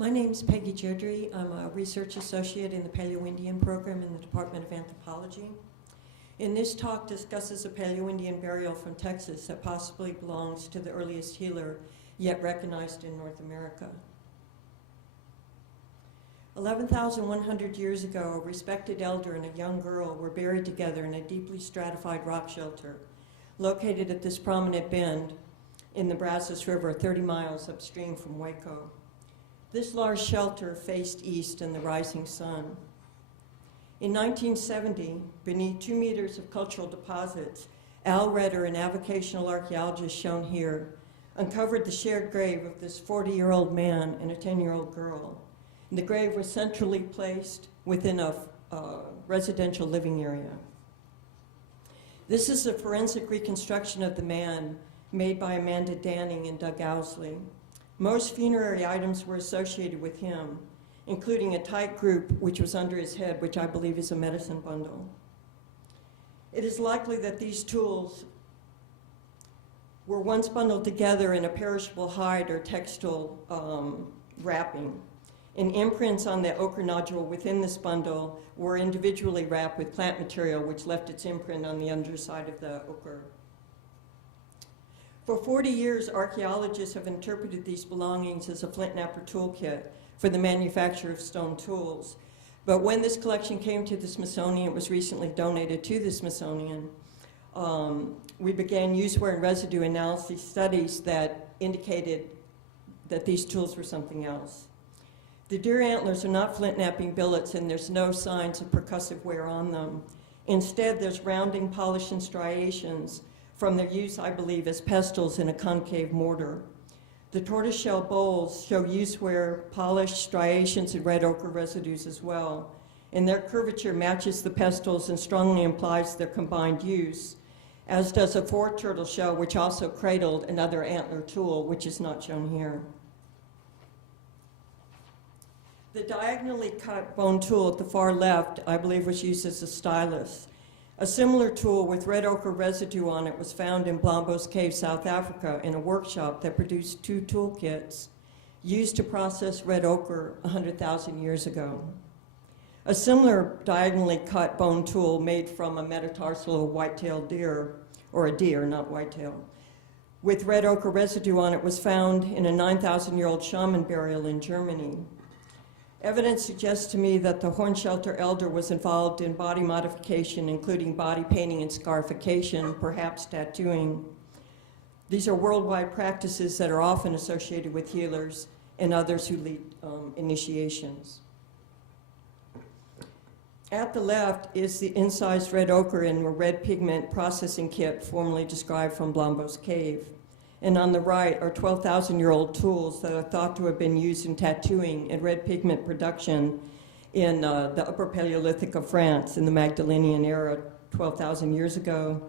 My name is Pegi Jodry. I'm a research associate in the paleoindian program in the Department of Anthropology. In this talk discusses a paleoindian burial from Texas that possibly belongs to the earliest healer yet recognized in North America. 11,100 years ago, a respected elder and a young girl were buried together in a deeply stratified rock shelter located at this prominent bend in the Brazos River 30 miles upstream from Waco. This large shelter faced east and the rising sun. In 1970, beneath 2 meters of cultural deposits, Al Redder, an avocational archaeologist shown here, uncovered the shared grave of this 40-year-old man and a 10-year-old girl. And the grave was centrally placed within a residential living area. This is a forensic reconstruction of the man made by Amanda Danning and Doug Owsley. Most funerary items were associated with him, including a tight group which was under his head, which I believe is a medicine bundle. It is likely that these tools were once bundled together in a perishable hide or textile wrapping. And imprints on the ochre nodule within this bundle were individually wrapped with plant material, which left its imprint on the underside of the ochre. For 40 years, archaeologists have interpreted these belongings as a flint knapper toolkit for the manufacture of stone tools. But when this collection came to the Smithsonian, it was recently donated to the Smithsonian, we began use-wear and residue analysis studies that indicated that these tools were something else. The deer antlers are not flint knapping billets, and there's no signs of percussive wear on them. Instead, there's rounding, polish, and striations from their use, I believe, as pestles in a concave mortar. The tortoiseshell bowls show use wear, polish, striations, and red ochre residues as well. And their curvature matches the pestles and strongly implies their combined use, as does a fourth turtle shell, which also cradled another antler tool, which is not shown here. The diagonally cut bone tool at the far left, I believe, was used as a stylus. A similar tool with red ochre residue on it was found in Blombos Cave, South Africa, in a workshop that produced 2 toolkits used to process red ochre 100,000 years ago. A similar diagonally cut bone tool made from a metatarsal of white-tailed deer, or a deer, not whitetail, with red ochre residue on it was found in a 9,000-year-old shaman burial in Germany. Evidence suggests to me that the Hornshelter elder was involved in body modification, including body painting and scarification, perhaps tattooing. These are worldwide practices that are often associated with healers and others who lead initiations. At the left is the incised red ochre in a red pigment processing kit formerly described from Blombos Cave. And on the right are 12,000-year-old tools that are thought to have been used in tattooing and red pigment production in the Upper Paleolithic of France in the Magdalenian era 12,000 years ago,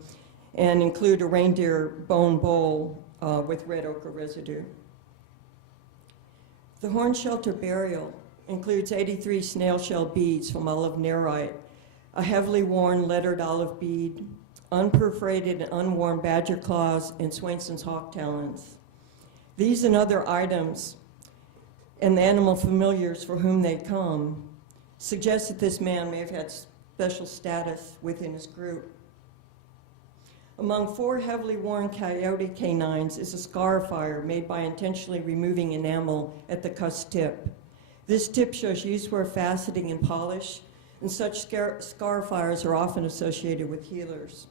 and include a reindeer bone bowl with red ochre residue. The Hornshelter burial includes 83 snail shell beads from olive nerite, a heavily worn lettered olive bead, unperforated and unworn badger claws, and Swainson's hawk talons. These and other items, and the animal familiars for whom they come, suggest that this man may have had special status within his group. Among 4 heavily worn coyote canines is a scarifier made by intentionally removing enamel at the cuss tip. This tip shows use-wear faceting and polish, and such scarifiers are often associated with healers.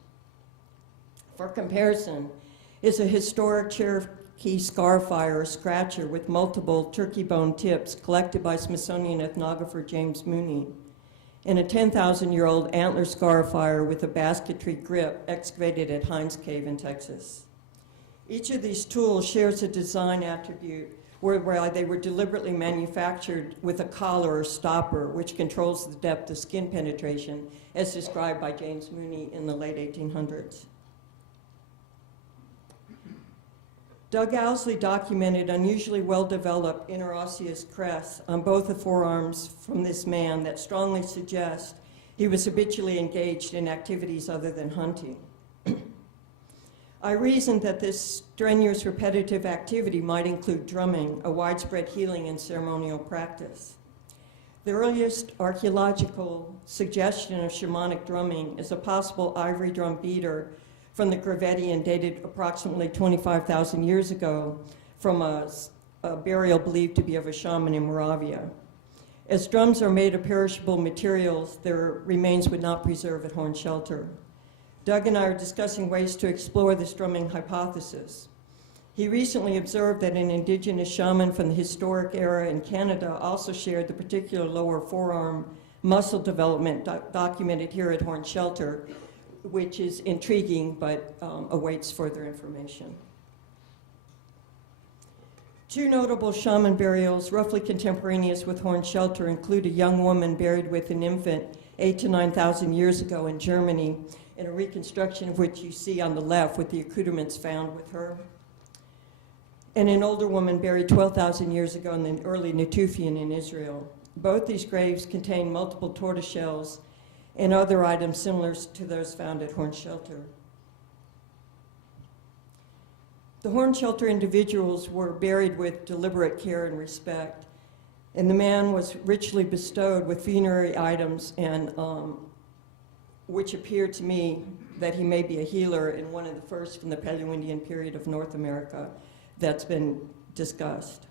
For comparison, is a historic Cherokee scarifier or scratcher with multiple turkey bone tips collected by Smithsonian ethnographer James Mooney, and a 10,000-year-old antler scarifier with a basketry grip excavated at Hines Cave in Texas. Each of these tools shares a design attribute whereby they were deliberately manufactured with a collar or stopper, which controls the depth of skin penetration, as described by James Mooney in the late 1800s. Doug Owsley documented unusually well-developed interosseous crests on both the forearms from this man that strongly suggest he was habitually engaged in activities other than hunting. I reasoned that this strenuous repetitive activity might include drumming, a widespread healing and ceremonial practice. The earliest archaeological suggestion of shamanic drumming is a possible ivory drum beater from the Gravettian, dated approximately 25,000 years ago, from a burial believed to be of a shaman in Moravia. As drums are made of perishable materials, their remains would not preserve at Horn Shelter. Doug and I are discussing ways to explore this drumming hypothesis. He recently observed that an indigenous shaman from the historic era in Canada also shared the particular lower forearm muscle development documented here at Horn Shelter, which is intriguing but awaits further information. Two notable shaman burials roughly contemporaneous with Horn Shelter include a young woman buried with an infant 8,000 to 9,000 years ago in Germany, and a reconstruction of which you see on the left with the accoutrements found with her, and an older woman buried 12,000 years ago in the early Natufian in Israel. Both these graves contain multiple tortoise shells and other items similar to those found at Horn Shelter. The Horn Shelter individuals were buried with deliberate care and respect, and the man was richly bestowed with funerary items, and which appeared to me that he may be a healer and one of the first from the paleoindian period of North America that's been discussed.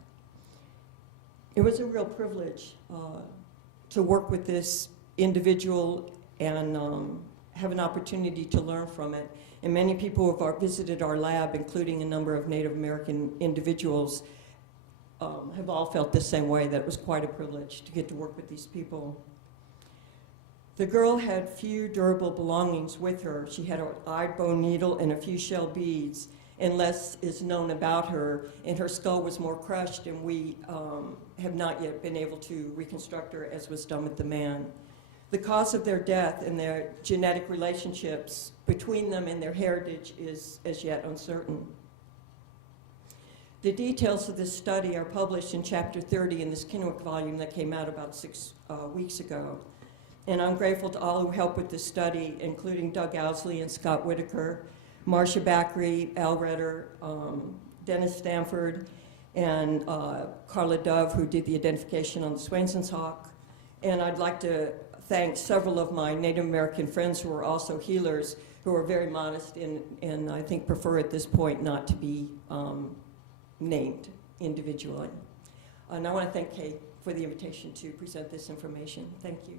It was a real privilege to work with this individual and have an opportunity to learn from it. And many people who have visited our lab, including a number of Native American individuals, have all felt the same way, that it was quite a privilege to get to work with these people. The girl had few durable belongings with her. She had an eyed bone needle and a few shell beads, and less is known about her, and her skull was more crushed, and we have not yet been able to reconstruct her as was done with the man. The cause of their death and their genetic relationships between them and their heritage is as yet uncertain. The details of this study are published in Chapter 30 in this Kennewick volume that came out about 6 weeks ago. And I'm grateful to all who helped with this study, including Doug Owsley and Scott Whitaker, Marcia Backery, Al Redder, Dennis Stanford, and Carla Dove, who did the identification on the Swainson's hawk. And I'd like to thank several of my Native American friends who are also healers, who are very modest and I think prefer at this point not to be named individually. And I want to thank Kay for the invitation to present this information. Thank you.